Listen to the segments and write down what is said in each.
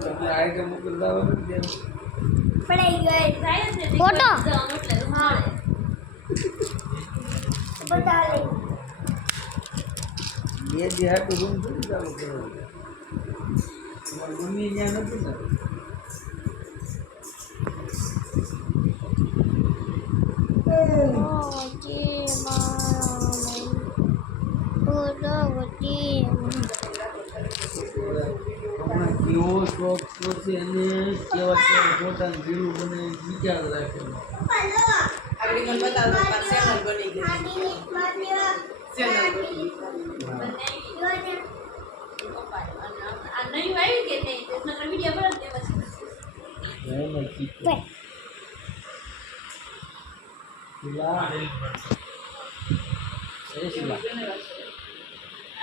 આપણે આઈટમ ઉપર દાવાનું દે પડાઈ ગઈ ફોટો હા બતા લે ये दिया तो रूम से चालू करो मम्मी यहाँ નથી ને કેવો શોખ તો છે અને કેવા કેવા પોતાનું જીરું બને વિચાર રાખે આગળ મને બતાવો ચેનલ બની ગઈ ચેનલ બની આ નહીં આવી કે નહીં તેના વિડિયો પર જ દેવા છે શિલા એ શિલા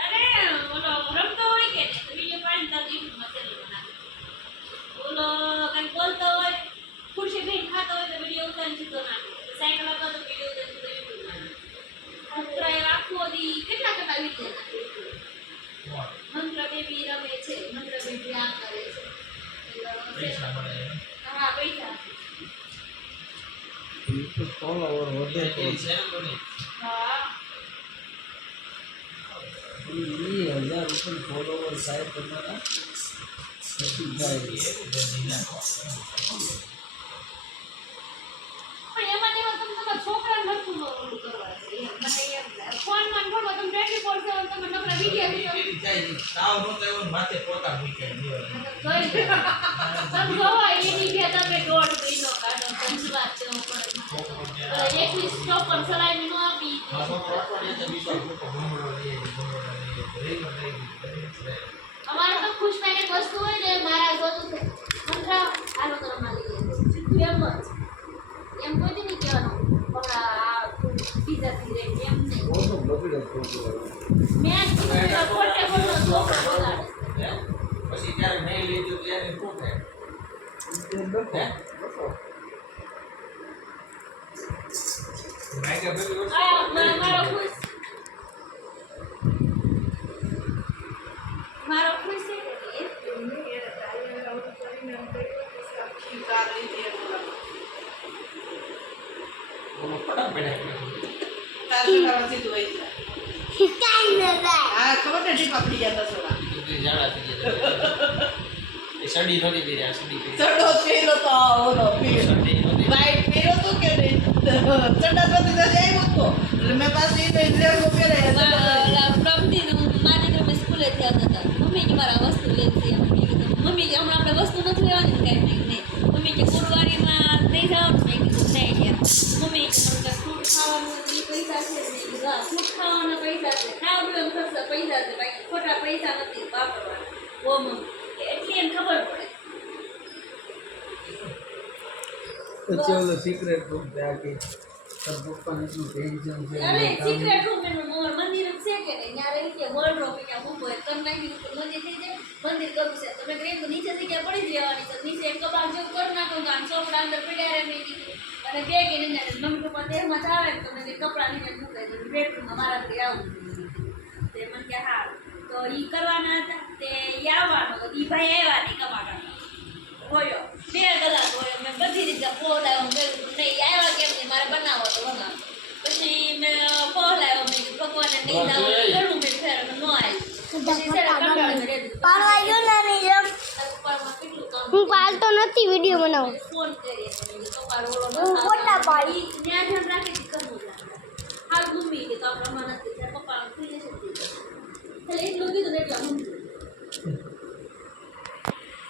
અરે બોલો રમતો હોય કે નહીં તો વિડિયો પાડી તો યુટ્યુબ માં ચેનલ બનાવે બોલો કઈ બોલતો હોય ખુરશી બેન ખાતો હોય તો વિડિયો ઉતારી સીધો નાખે સાયકલ પર તો વિડિયો ઉતારી સીધો યુટ્યુબ માં મંત્ર આખો દી કેટલા વિડિયો નાખે મંત્ર બેબી રમે છે મંત્ર બેબી આ કરે છે પૈસા મળે હા પૈસા તો ફોલોવર વધે તો હા 20,000 રૂપિયા ફોલોવર થાય તમારા પછી થાય પણ એમાં દેવા તમે તમારા છોકરાને નતું ઓલું કરવા છે મને એમ ફોન માં ભણો તમે 24/7 તમે નકરા વિડિયો તાવ નો તો માથે પોતા મૂકી તમે જોવા એની કે તમે 1.5 મહિનો કાઢો સંસ્કાર દેવો પડે 21 સ્ટોપર સલાઈ નો આપી અમારે તો ખુશ થાય એક વસ્તુ હોય ને મારા જોતું છે મંત્ર આલો તો રમાલી એમ કોઈ નહીં કહેવાનું બગડા સીધા સીધે એમ નહીં બહુ તો બગડે મેં ખોટે ખોટો ધોકો બગાડે પછી ત્યારે નહીં લીધું ત્યારે શું થાય મારો ખુશ છે બોલો ફટાક પડે કાઈ ન થાય હા ખબર ને ટીપા પડી ગયા થોડા જાડા થઈ ગયા એ સડી નોતી દે આ સડી પડી ચડો પેલો તો ઓલો સડી નોતી વાઈટ પેલો તો કે નહીં ચડા નોતી તો આવ્યો તો એટલે મેં પાછી એને ડ્રેસ પહેરે પ્રમદિન માની તમે સ્કૂલે થયા હતા મમ્મી કે મારા વસ્તુ લેતી મમ્મી કે હમણાં આપણે વસ્તુ નથી લેવાની કઈ નહીં મમ્મી કે ફૂલવાડીમાં નહીં જવાનું મેં કીધું નહીં યાર મમ્મી કે મને ફ્રૂટ ખાવાનું એ પૈસા છે ફ્રૂટ ખાવાના પૈસા છે ખાવા પીવાનું ખર્ચ પૈસા છે બાકી ખોટા પૈસા નથી વાપરવાના ઓ મમ્મી એટલી એને ખબર પડે પછી ઓલો સિક્રેટ રૂમ ત્યાં કે તાર પપ્પાને એટલું ટેન્શન છે અરે સિક્રેટ રૂમ એનું મંદિર જ છે કે નહીં ન્યારે કે વર્લ્ડ રોક કે મૂકો તમે નાખી મંદિર થઈ જાય મંદિર કરવું છે તમે ગ્રેમ તો નીચે જગ્યા પડી જ રહેવાની તો નીચે એક કબાટ જેવું કરી નાખો તો આમ ચોપડા અંદર પડ્યા રહે મેં કીધું અને બે કે નહીં મમ્મી પપ્પા દેહમાં જ આવે ને તમે તે કપડાં નીચે મૂકાઈ દો બેડરૂમમાં મારા ઘરે આવું તે મને કે હા તો ઈ કરવાના હતા તે ઈ આવવાનો તો ઈ ભાઈ આવ્યા નહીં કમાટામાં હોયો 2 કલાક હોયો મેં બધી રીતે પોલાવ્યો કર્યું નહીં આવ્યા કેમ નહીં મારે બનાવો તો બનાવો પછી મેં પોલાવ્યો મેં ભગવાનને નહીં દાવ ઘણું મેં ફેર ન આવી પછી સેરા કંટાળી રહી પાડવા ગયો નાની જેમ ઉપરમાં કેટલું કામ હું પાલતો નથી વિડિયો બનાવું ફોન કરીએ તો પાર ઓલો હું ફોટા પાડી ત્યાં ધ્યાન રાખી કરવું લાગે હાલ મમ્મી કે તો આપણે મને નથી પપ્પા થઈ જશે ખાલી એટલું કીધું ને એટલે હું